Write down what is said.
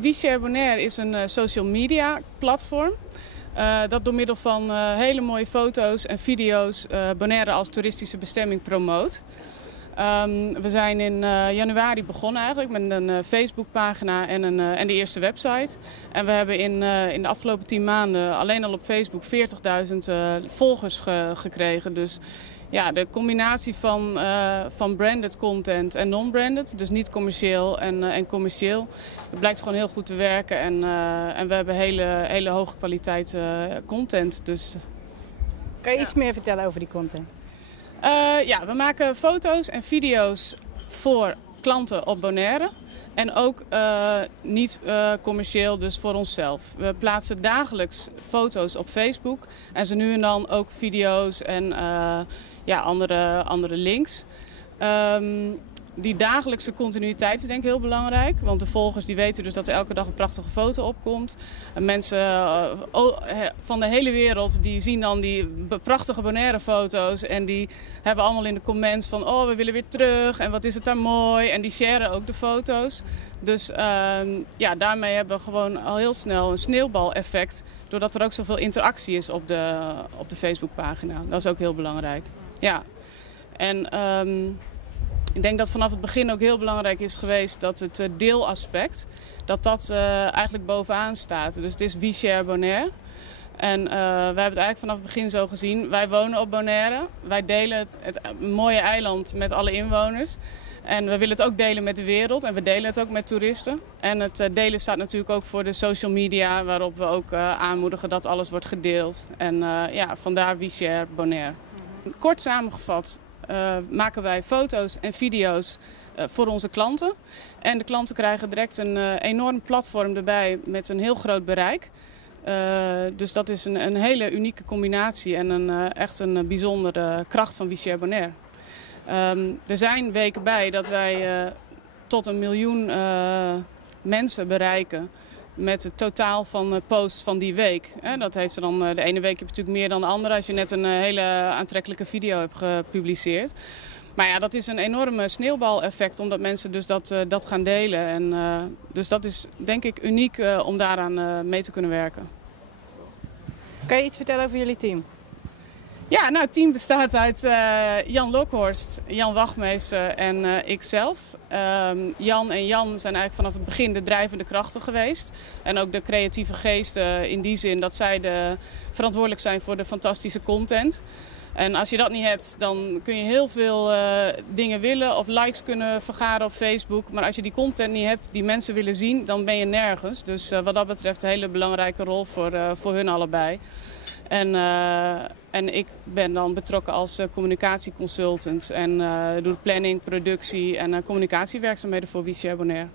WeShare Bonaire is een social media platform. Dat door middel van hele mooie foto's en video's Bonaire als toeristische bestemming promoot. We zijn in januari begonnen eigenlijk met een Facebookpagina en de eerste website. En we hebben in de afgelopen 10 maanden alleen al op Facebook 40.000 volgers gekregen. Dus ja, de combinatie van branded content en non-branded, dus niet commercieel en commercieel, het blijkt gewoon heel goed te werken. En we hebben hele hoge kwaliteit content. Dus, kan je iets meer vertellen over die content? Ja, we maken foto's en video's voor klanten op Bonaire. En ook niet commercieel, dus voor onszelf. We plaatsen dagelijks foto's op Facebook. En zo nu en dan ook video's en andere links. Die dagelijkse continuïteit is denk ik heel belangrijk. Want de volgers die weten dus dat er elke dag een prachtige foto opkomt. En mensen van de hele wereld die zien dan die prachtige Bonaire foto's. En die hebben allemaal in de comments van oh, we willen weer terug en wat is het daar mooi. En die sharen ook de foto's. Dus daarmee hebben we gewoon al heel snel een sneeuwbaleffect. Doordat er ook zoveel interactie is op de Facebookpagina. Dat is ook heel belangrijk. Ja. En ik denk dat vanaf het begin ook heel belangrijk is geweest dat het deelaspect, dat eigenlijk bovenaan staat. Dus het is WeShare Bonaire. En wij hebben het eigenlijk vanaf het begin zo gezien. Wij wonen op Bonaire. Wij delen het mooie eiland met alle inwoners. En we willen het ook delen met de wereld en we delen het ook met toeristen. En het delen staat natuurlijk ook voor de social media, waarop we ook aanmoedigen dat alles wordt gedeeld. En vandaar WeShare Bonaire. Kort samengevat maken wij foto's en video's voor onze klanten. En de klanten krijgen direct een enorm platform erbij met een heel groot bereik. Dus dat is een hele unieke combinatie en echt een bijzondere kracht van WeShare Bonaire. Er zijn weken bij dat wij tot 1 miljoen mensen bereiken met het totaal van posts van die week. Dat heeft er dan, de ene week heb je natuurlijk meer dan de andere als je net een hele aantrekkelijke video hebt gepubliceerd. Maar ja, dat is een enorme sneeuwbaleffect omdat mensen dus dat gaan delen. En, dus dat is denk ik uniek om daaraan mee te kunnen werken. Kan je iets vertellen over jullie team? Ja, nou, het team bestaat uit Jan Lokhorst, Jan Wachtmeester en ikzelf. Jan en Jan zijn eigenlijk vanaf het begin de drijvende krachten geweest. En ook de creatieve geesten in die zin dat zij verantwoordelijk zijn voor de fantastische content. En als je dat niet hebt, dan kun je heel veel dingen willen of likes kunnen vergaren op Facebook. Maar als je die content niet hebt die mensen willen zien, dan ben je nergens. Dus wat dat betreft een hele belangrijke rol voor hun allebei. En ik ben dan betrokken als communicatieconsultant en doe planning, productie en communicatiewerkzaamheden voor WeShare Bonaire.